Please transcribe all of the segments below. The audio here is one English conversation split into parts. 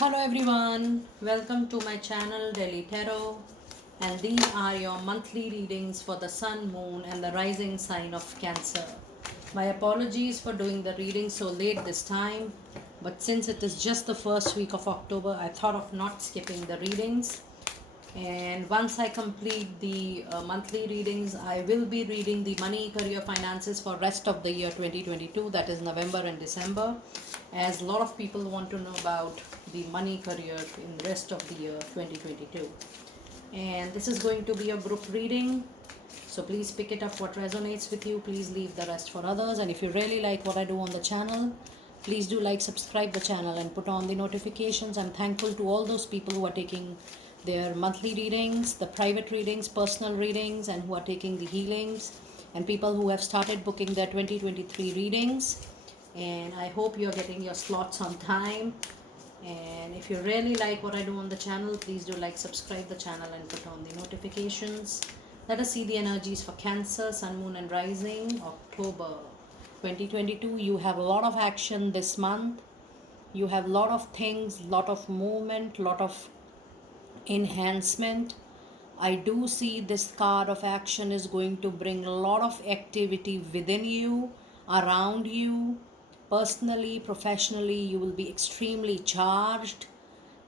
Hello everyone, welcome to my channel Delhi Tarot, and these are your monthly readings for the Sun, Moon and the rising sign of Cancer. My apologies for doing the reading so late this time, but since it is just the first week of October, I thought of not skipping the readings. And once I complete the monthly readings, I will be reading the money, career, finances for rest of the year 2022, that is November and December, as a lot of people want to know about the money, career in the rest of the year 2022. And this is going to be a group reading, so please pick it up what resonates with you. Please leave the rest for others, and if you really like what I do on the channel, please do like, subscribe the channel and put on the notifications. I'm thankful to all those people who are taking their monthly readings, the private readings, personal readings, and who are taking the healings, and people who have started booking their 2023 readings. And I hope you're getting your slots on time. And if you really like what I do on the channel, please do like, subscribe the channel and put on the notifications. Let us see the energies for Cancer, Sun, Moon and Rising, October 2022. You have a lot of action this month. You have a lot of things, lot of movement, lot of enhancement. I do see this card of action is going to bring a lot of activity within you, around you. Personally, professionally, you will be extremely charged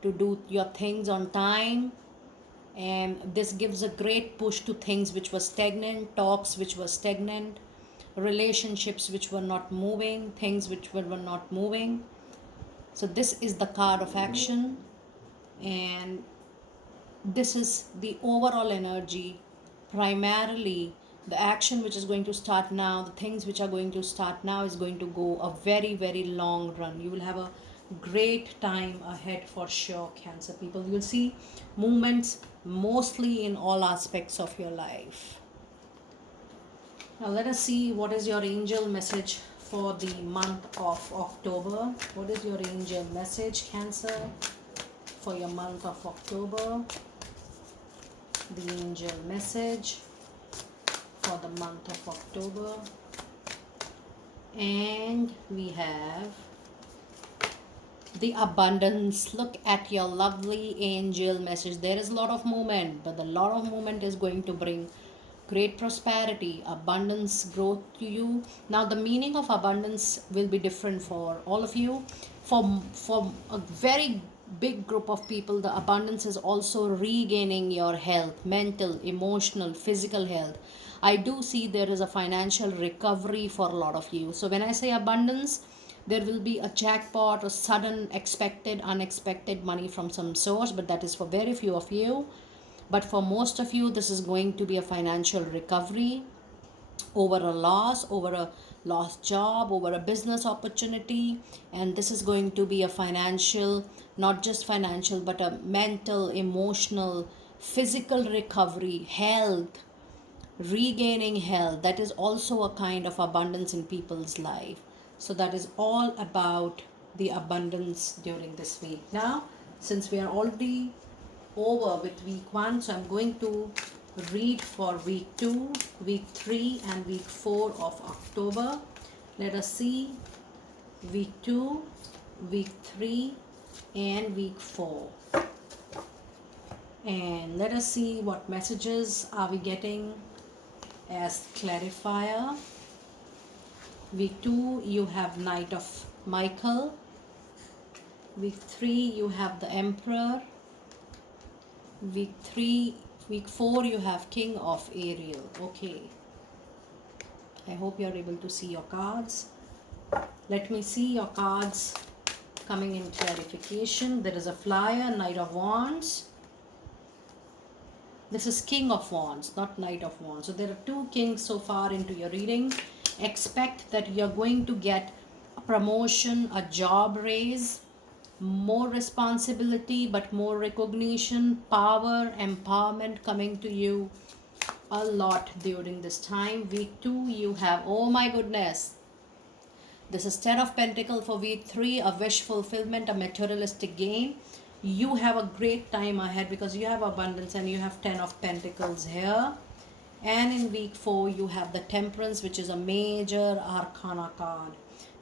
to do your things on time. And this gives a great push to things which were stagnant, talks which were stagnant, relationships which were not moving, things which were not moving. So this is the card of action, and this is the overall energy. Primarily the action which is going to start now, the things which are going to start now, is going to go a very long run. You will have a great time ahead for sure, Cancer people. You will see movements mostly in all aspects of your life. Now let us see what is your angel message for the month of October. What is your angel message, Cancer, for your month of October? The angel message for the month of October. And we have the abundance. Look at your lovely angel message. There is a lot of movement, but the lot of movement is going to bring great prosperity, abundance, growth to you. Now the meaning of abundance will be different for all of you. For a very big group of people, the abundance is also regaining your health, mental, emotional, physical health. I do see there is a financial recovery for a lot of you. So when I say abundance, there will be a jackpot or sudden expected, unexpected money from some source, but that is for very few of you. But for most of you, this is going to be a financial recovery over a loss, over a lost job, over a business opportunity. And this is going to be a financial, not just financial, but a mental, emotional, physical recovery, health, regaining health. That is also a kind of abundance in people's life. So that is all about the abundance during this week. Now, since we are already over with week 1, so I'm going to read for week 2, week 3 and week 4 of October. Let us see week 2, week 3 and week 4, and let us see what messages are we getting as clarifier. Week 2 you have Knight of Michael. Week 3 you have the Emperor. Week 4 you have King of Ariel. Okay, I hope you're able to see your cards. Let me see your cards coming in clarification. There is a flyer, Knight of Wands. This is King of Wands, not Knight of Wands. So there are 2 kings so far into your reading. Expect that you're going to get a promotion, a job raise, more responsibility, but more recognition, power, empowerment coming to you a lot during this time. Week 2 you have, oh my goodness, this is 10 of Pentacles for week 3, a wish fulfillment, a materialistic gain. You have a great time ahead because you have abundance and you have 10 of Pentacles here. And in week 4 you have the Temperance, which is a major arcana card.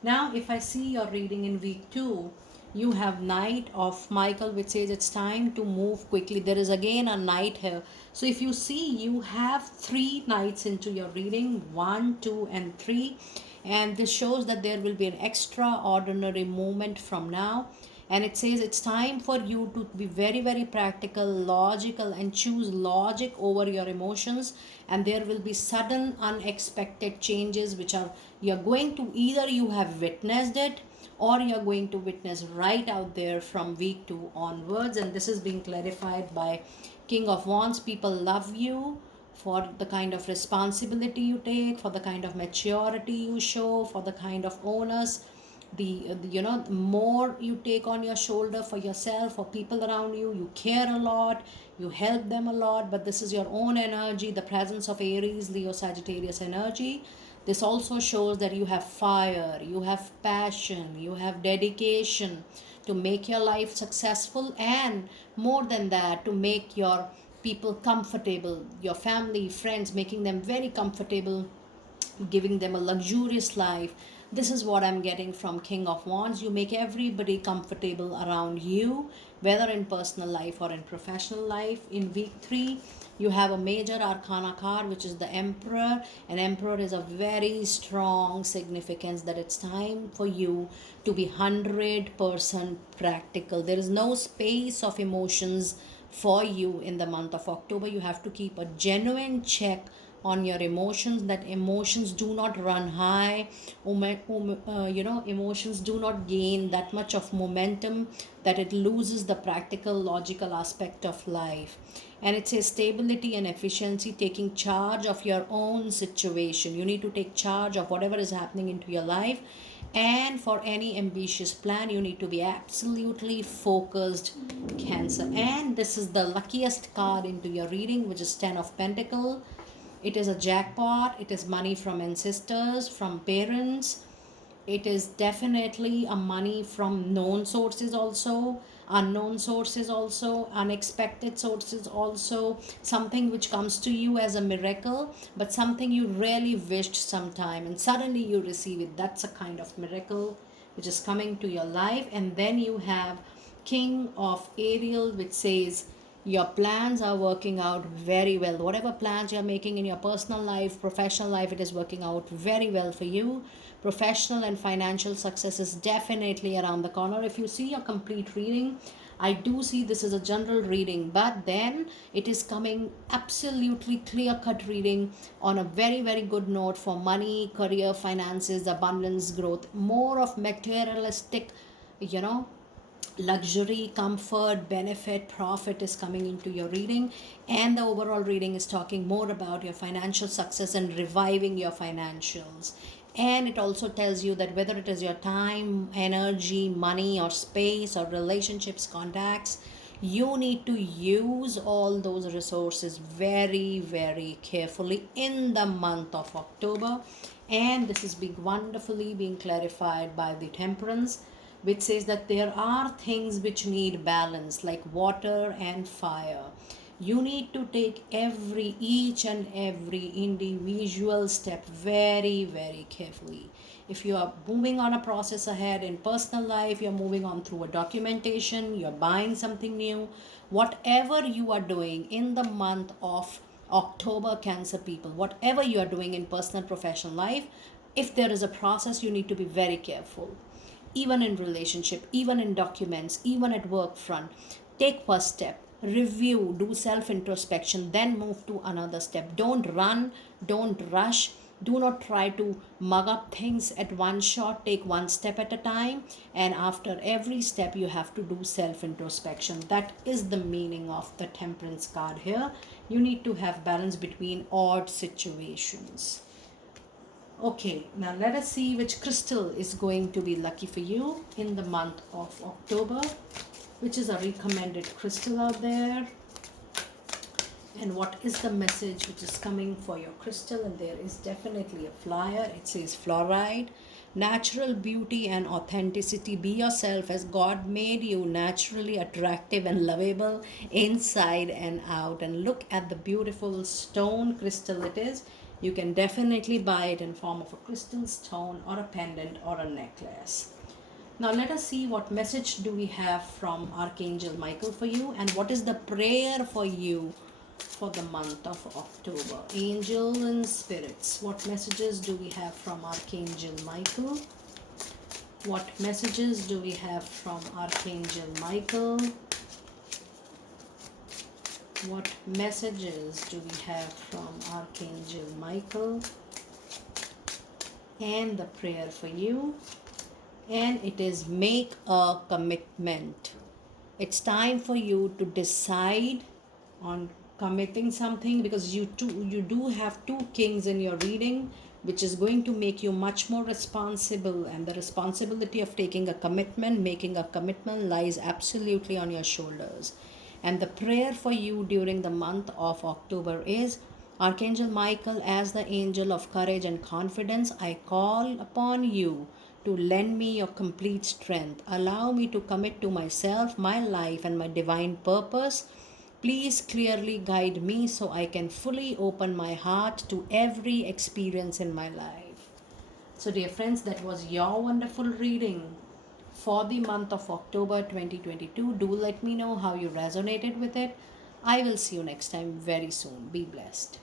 Now if I see your reading in week 2, You have Knight of Michael, which says it's time to move quickly. There is again a knight here. So if you see, you have three knights into your reading, 1, 2, and 3. And this shows that there will be an extraordinary movement from now. And it says it's time for you to be very, very practical, logical, and choose logic over your emotions. And there will be sudden, unexpected changes, which are, you're going to, either you have witnessed it, or you're going to witness right out there from week 2 onwards. And this is being clarified by King of Wands. People love you for the kind of responsibility you take, for the kind of maturity you show, for the kind of onus, the more you take on your shoulder for yourself, for people around you. You care a lot, you help them a lot, but this is your own energy, the presence of Aries, Leo, Sagittarius energy. This also shows that you have fire, you have passion, you have dedication to make your life successful, and more than that, to make your people comfortable, your family, friends, making them very comfortable, giving them a luxurious life. This is what I'm getting from King of Wands. You make everybody comfortable around you, whether in personal life or in professional life. In week 3, you have a major arcana card, which is the Emperor. And Emperor is a very strong significance that it's time for you to be 100% practical. There is no space of emotions for you in the month of October. You have to keep a genuine check on your emotions, that emotions do not run high. Emotions do not gain that much of momentum that it loses the practical, logical aspect of life. And it says stability and efficiency, taking charge of your own situation. You need to take charge of whatever is happening into your life. And for any ambitious plan, you need to be absolutely focused, Cancer. And this is the luckiest card into your reading, which is 10 of Pentacles. It is a jackpot. It is money from ancestors, from parents. It is definitely a money from known sources also, unknown sources also, unexpected sources also, something which comes to you as a miracle, but something you really wished sometime and suddenly you receive it. That's a kind of miracle which is coming to your life. And then you have King of Ariel, which says your plans are working out very well. Whatever plans you're making in your personal life, professional life, it is working out very well for you. Professional and financial success is definitely around the corner. If you see a complete reading, I do see this is a general reading, but then it is coming absolutely clear cut reading on a very, very good note for money, career, finances, abundance, growth, more of materialistic, luxury, comfort, benefit, profit is coming into your reading. And the overall reading is talking more about your financial success and reviving your financials. And it also tells you that whether it is your time, energy, money, or space, or relationships, contacts, you need to use all those resources very, very carefully in the month of October. And this is being wonderfully being clarified by the Temperance, which says that there are things which need balance, like water and fire. You need to take each and every individual step very, very carefully. If you are moving on a process ahead in personal life, you're moving on through a documentation, you're buying something new, whatever you are doing in the month of October, Cancer people, whatever you are doing in personal, professional life, if there is a process, you need to be very careful. Even in relationship, even in documents, even at work front, take first step, review, do self introspection, then move to another step. Don't run, don't rush, do not try to mug up things at one shot. Take one step at a time, and after every step you have to do self introspection. That is the meaning of the Temperance card here. You need to have balance between odd situations. Okay, now let us see which crystal is going to be lucky for you in the month of October, which is a recommended crystal out there. And what is the message which is coming for your crystal? And there is definitely a flyer. It says fluoride, natural beauty and authenticity. Be yourself as God made you, naturally attractive and lovable inside and out. And look at the beautiful stone crystal it is. You can definitely buy it in form of a crystal stone or a pendant or a necklace. Now let us see what message do we have from Archangel Michael for you, and what is the prayer for you for the month of October. Angels and spirits, what messages do we have from Archangel Michael? What messages do we have from Archangel Michael? What messages do we have from Archangel Michael? And the prayer for you. And it is make a commitment. It's time for you to decide on committing something, because you do have two kings in your reading, which is going to make you much more responsible, and the responsibility of taking a commitment, making a commitment, lies absolutely on your shoulders. And the prayer for you during the month of October is, Archangel Michael, as the angel of courage and confidence, I call upon you to lend me your complete strength. Allow me to commit to myself, my life, and my divine purpose. Please clearly guide me so I can fully open my heart to every experience in my life. So, dear friends, that was your wonderful reading for the month of October 2022. Do let me know how you resonated with it. I will see you next time very soon. Be blessed.